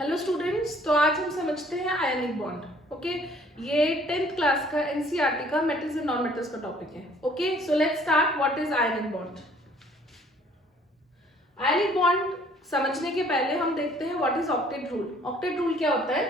Hello students, तो आज हम समझते हैं आयनिक बॉन्ड। ओके, ये 10th क्लास का एनसीईआरटी का मेटल्स एंड नॉन मेटल्स का टॉपिक है। Okay, so let's start. What is ionic bond? Ionic bond समझने के पहले हम देखते हैं what is octet rule. Octet rule क्या होता है?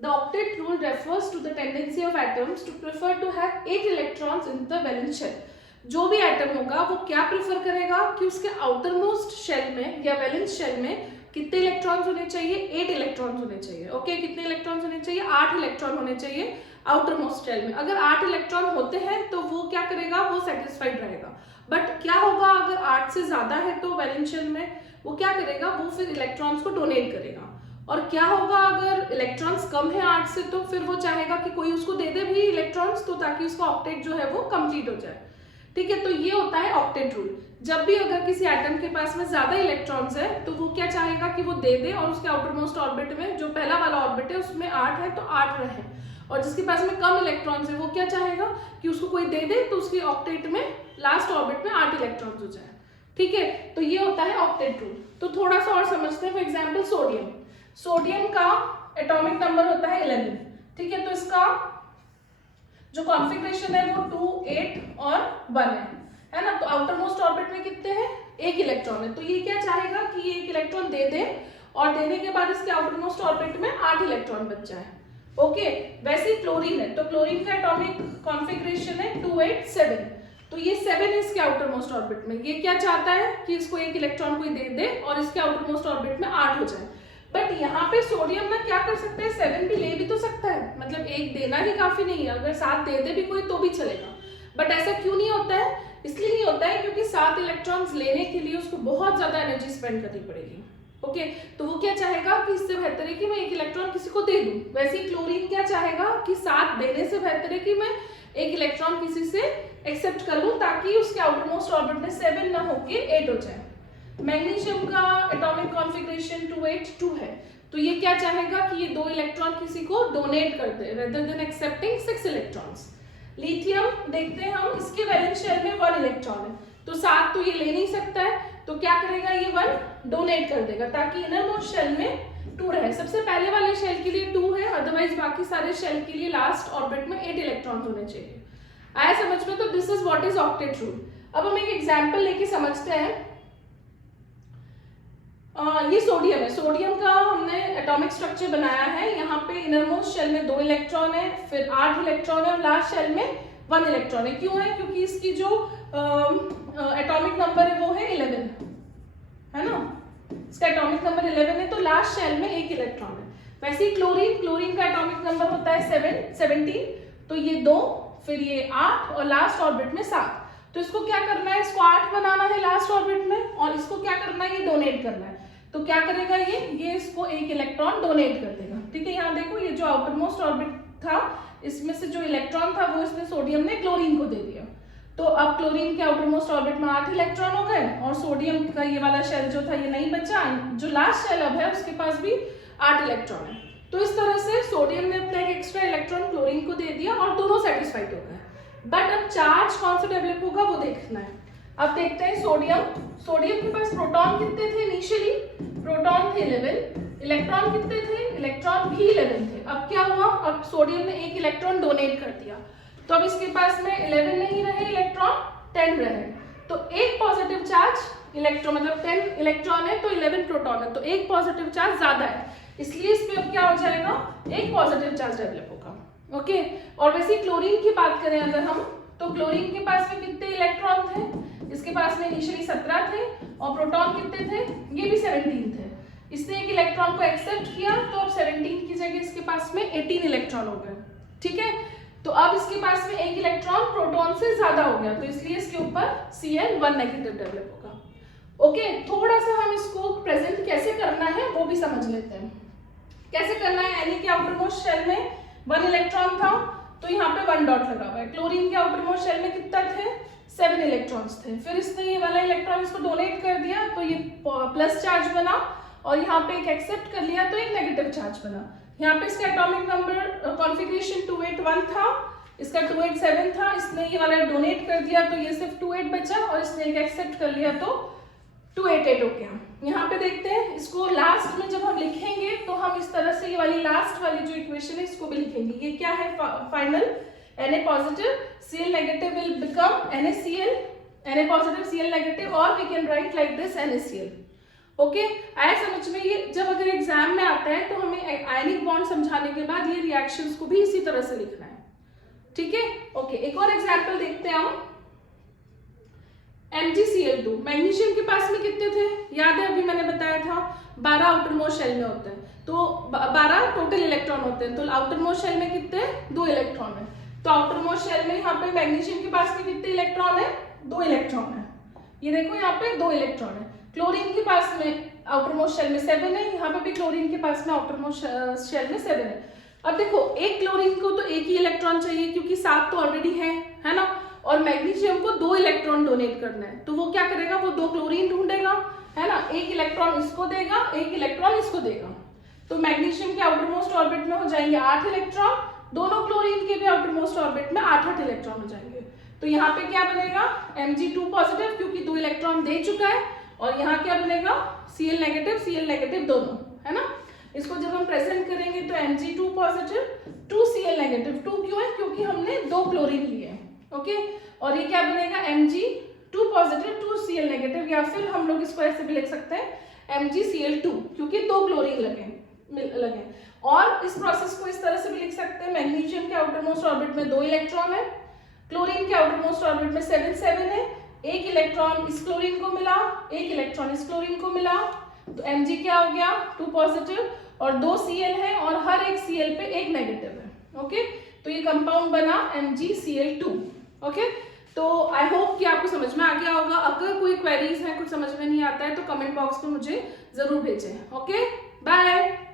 The octet rule refers to the tendency of atoms to prefer to have 8 electrons in the valence shell. जो भी एटम होगा वो क्या प्रेफर करेगा कि उसके आउटर मोस्ट शेल में या वैलेंस शेल में कितने इलेक्ट्रॉन्स होने चाहिए? 8 इलेक्ट्रॉन्स होने चाहिए। ओके, कितने इलेक्ट्रॉन्स होने चाहिए? 8 इलेक्ट्रॉन होने चाहिए आउटर मोस्ट शेल में। अगर 8 इलेक्ट्रॉन होते हैं तो वो क्या करेगा? वो सेटिस्फाइड रहेगा। बट क्या होगा अगर 8 से ज्यादा है तो वैलेंस शेल में वो क्या करेगा? वो फिर इलेक्ट्रॉन्स को डोनेट करेगा। और क्या होगा अगर इलेक्ट्रॉन्स कम है 8 से? तो फिर वो चाहेगा कि कोई उसको दे दे भी इलेक्ट्रॉन्स, तो ताकि उसका ऑक्टेट जो है वो कंप्लीट हो जाए। ठीक है, तो ये होता है ऑक्टेट रूल। जब भी अगर किसी एटम के पास में ज्यादा इलेक्ट्रॉन्स है तो वो क्या चाहेगा कि वो दे दे, और उसके आउटर मोस्ट ऑर्बिट में जो पहला वाला ऑर्बिट है उसमें 8 है तो 8 रहे। और जिसके पास में कम इलेक्ट्रॉन्स है वो क्या चाहेगा कि उसको कोई दे दे, तो उसके ऑक्टेट में लास्ट ऑर्बिट में 8 इलेक्ट्रॉन्स हो जाए। ठीक है, तो ये होता है ऑक्टेट रूल। तो थोड़ा सा और समझते हैं। For example sodium. सोडियम का एटॉमिक नंबर होता है 11। ठीक है, तो इसका जो कॉन्फ़िगरेशन है वो 2, 8 और 1 है ना। तो आउटर मोस्ट ऑर्बिट में कितने हैं? 1 इलेक्ट्रॉन है। तो ये क्या चाहेगा कि ये 1 इलेक्ट्रॉन दे दे, और देने के बाद इसके आउटर मोस्ट ऑर्बिट में 8 इलेक्ट्रॉन बच जाए। ओके, वैसे ही क्लोरीन है, तो क्लोरीन का एटॉमिक कॉन्फ़िगरेशन है 2, 8, 7। तो ये 7 है इसके आउटर मोस्ट ऑर्बिट में। ये क्या चाहता है कि इसको 1 इलेक्ट्रॉन कोई दे दे और इसके आउटर मोस्ट ऑर्बिट में 8 हो जाए। बट यहाँ पे सोडियम ना क्या कर सकता है? 7 भी ले भी तो सकता है, मतलब 1 देना ही काफी नहीं है। अगर 7 दे दे भी कोई तो भी चलेगा। बट ऐसा क्यों नहीं होता है? इसलिए नहीं होता है क्योंकि 7 इलेक्ट्रॉन्स लेने के लिए उसको बहुत ज्यादा एनर्जी स्पेंड करनी पड़ेगी। ओके, तो वो क्या चाहेगा कि इससे बेहतर है कि मैं 1 इलेक्ट्रॉन किसी को दे दूं। वैसे ही क्लोरीन क्या चाहेगा कि 7 देने से बेहतर है कि मैं 1 इलेक्ट्रॉन किसी से एक्सेप्ट कर लूं, ताकि उसके आउटर मोस्ट ऑर्बिट में 7 ना होके 8 हो जाए। मैग्नीशियम का एटॉमिक कॉन्फ़िगरेशन 2, 8, 2 है। तो ये क्या चाहेगा कि ये 2 इलेक्ट्रॉन किसी को डोनेट कर दे rather than accepting 6 electrons. Lithium देखते हैं हम, इसके वैलेंस शेल में 1 इलेक्ट्रॉन है, तो 7 तो ये ले नहीं सकता है, तो क्या करेगा? ये 1 डोनेट कर देगा ताकि इनर मोस्ट शेल में 2 रहे। सबसे पहले वाले शेल के लिए 2 है, अदरवाइज बाकी सारे शेल के लिए लास्ट ऑर्बिट में 8 इलेक्ट्रॉन होने चाहिए। आया समझ में? तो this is what is octet rule. अब हम एक एग्जाम्पल लेके समझते हैं। ये सोडियम है। सोडियम का हमने एटॉमिक स्ट्रक्चर बनाया है। यहाँ पे इनरमोस्ट शेल में 2 इलेक्ट्रॉन है, फिर 8 इलेक्ट्रॉन है, और लास्ट शेल में 1 इलेक्ट्रॉन है। क्यों है? क्योंकि इसकी जो एटॉमिक नंबर है वो है 11, है ना। इसका एटॉमिक नंबर 11 है, तो लास्ट शेल में 1 इलेक्ट्रॉन है। वैसे ही क्लोरीन का एटॉमिक नंबर होता है 17, तो ये 2, फिर ये 8 और लास्ट ऑर्बिट में 7। तो इसको क्या करना है? इसको 8 बनाना है लास्ट ऑर्बिट में, और इसको क्या करना है? ये डोनेट करना है। तो क्या करेगा? ये इसको 1 इलेक्ट्रॉन डोनेट कर देगा। ठीक है, यहाँ देखो, ये जो आउटर मोस्ट ऑर्बिट था इसमें से जो इलेक्ट्रॉन था वो इसने सोडियम ने क्लोरीन को दे दिया। तो अब क्लोरीन के आउटर मोस्ट ऑर्बिट में 8 इलेक्ट्रॉन हो गए, और सोडियम का ये वाला शेल जो था ये नहीं बचा। जो लास्ट शेल अब है उसके पास भी 8 इलेक्ट्रॉन है। तो इस तरह से सोडियम ने अपना एक एक्स्ट्रा इलेक्ट्रॉन क्लोरीन को दे दिया और दोनों सेटिस्फाइड हो गए। बट अब चार्ज कौन सा डेवलप होगा वो देखना है। अब देखते हैं सोडियम के पास प्रोटॉन कितने थे इनिशियली? प्रोटॉन थे 11, इलेक्ट्रॉन कितने थे? इलेक्ट्रॉन भी 11 थे। अब क्या हुआ? अब सोडियम ने 1 इलेक्ट्रॉन डोनेट कर दिया, तो अब इसके पास में 11 नहीं रहे इलेक्ट्रॉन, 10 रहे। तो एक पॉजिटिव चार्ज इलेक्ट्रॉन, मतलब 10 इलेक्ट्रॉन है तो 11 प्रोटॉन है, तो एक पॉजिटिव चार्ज ज्यादा है, इसलिए इस पे अब क्या हो जाएगा? एक पॉजिटिव चार्ज डेवलप होगा। ओके, और वैसे क्लोरीन की बात करें अगर हम, तो क्लोरीन के पास में कितने इलेक्ट्रॉन थे? इसके पास में इनिशियली 17 थे, और प्रोटॉन कितने थे? ये भी 17 थे। इसने 1 इलेक्ट्रॉन को एक्सेप्ट किया, तो अब 17 की जगह इसके पास में 18 इलेक्ट्रॉन हो गए। ठीक है, तो अब इसके पास में 1 इलेक्ट्रॉन प्रोटॉन से ज्यादा हो गया, तो इसलिए इसके ऊपर Cl1 नेगेटिव डेवलप होगा। ओके, थोड़ा सा हम इसको प्रेजेंट कैसे करना है वो भी समझ लेते हैं। कैसे करना है? यानी कि आउटर मोस्ट शेल में 1 इलेक्ट्रॉन था, तो यहाँ पे 1 डॉट लगा हुआ है। क्लोरीन के आउटर मोस्ट शेल में कितना थे? 7 इलेक्ट्रॉन्स थे। फिर इसने ये वाला इलेक्ट्रॉन इसको डोनेट कर दिया, तो ये प्लस चार्ज बना, और यहाँ पे एक एक्सेप्ट कर लिया तो एक नेगेटिव चार्ज बना। यहाँ पे इसका एटॉमिक नंबर कॉन्फ़िगरेशन 281 था, इसका 287 था। इसने ये वाला डोनेट कर दिया तो ये सिर्फ 28 बचा, और इसने एक एक्सेप्ट कर लिया तो 288 हो गया। यहाँ पे देखते हैं, इसको लास्ट में जब हम लिखेंगे तो हम इस से ये वाली लास्ट वाली जो इक्वेशन है इसको भी लिखेंगे। ये क्या है final, Na positive Cl negative will become NaCl, Na positive Cl negative, or we can write like this NaCl. Okay, आया समझ में? ये जब अगर एग्जाम में आता है तो हमें आयनिक बॉन्ड समझाने के बाद ये रिएक्शंस को भी इसी तरह से लिखना है, ठीक है? ओके, एक और एग्जांपल देखते हैं हम। MgCl2, मैग्नीशियम के पास में कितने थे याद है? अभी मैंने बताया था 12 आउटर मोस्ट शेल में होते हैं, तो 12 टोटल इलेक्ट्रॉन होते हैं, तो आउटर मोस्ट शेल में कितने? 2 इलेक्ट्रॉन है। तो आउटर मोस्ट शेल में यहाँ पे मैग्नीशियम के पास में कितने इलेक्ट्रॉन है? 2 इलेक्ट्रॉन है। ये देखो यहाँ पे 2 इलेक्ट्रॉन है। क्लोरीन के पास में आउटर मोस्ट शेल में 7 है, यहाँ पे भी क्लोरीन के पास में आउटर मोस्ट शेल में 7 है। अब देखो एक क्लोरीन को तो एक ही इलेक्ट्रॉन चाहिए क्योंकि 7 तो ऑलरेडी है ना, और मैग्नीशियम को 2 इलेक्ट्रॉन डोनेट करना है, तो वो क्या करेगा? वो 2 क्लोरीन ढूंढेगा, है ना, एक इलेक्ट्रॉन इसको देगा, एक इलेक्ट्रॉन इसको देगा। तो मैग्नीशियम के आउटर मोस्ट ऑर्बिट में हो जाएंगे 8 इलेक्ट्रॉन, दोनों क्लोरीन के भी आउटर मोस्ट ऑर्बिट में 8-8 इलेक्ट्रॉन हो जाएंगे। तो यहाँ पे क्या बनेगा? Mg2 पॉजिटिव क्योंकि 2 इलेक्ट्रॉन दे चुका है, और यहाँ क्या बनेगा? Cl नेगेटिव दोनों, है ना। इसको जब हम प्रेजेंट करेंगे तो Mg2 पॉजिटिव 2 Cl नेगेटिव, 2 क्यों है? क्योंकि हमने 2 क्लोरीन लिए हैं, ओके। और ये क्या बनेगा? Mg2 पॉजिटिव 2 Cl नेगेटिव, या फिर हम लोग इसको ऐसे भी लिख सकते हैं MgCl2 क्योंकि 2 क्लोरीन लगे। और इस प्रोसेस को इस तरह से भी लिख सकते हैं, मैग्नीशियम के आउटर मोस्ट ऑर्बिट में 2 इलेक्ट्रॉन है, क्लोरीन के आउटर मोस्ट ऑर्बिट में 7 है, एक इलेक्ट्रॉन इस क्लोरीन को मिला, एक इलेक्ट्रॉन इस क्लोरीन को मिला, तो Mg क्या हो गया? 2 पॉजिटिव, और 2 Cl है और हर एक Cl पे एक नेगेटिव है, ओके। तो ये कंपाउंड बना MgCl2, ओके। तो आई होप कि आपको समझ में आ गया होगा। अगर कोई क्वेरीज है, कुछ समझ में नहीं आता है तो कमेंट बॉक्स में मुझे जरूर भेजें, ओके। बाय।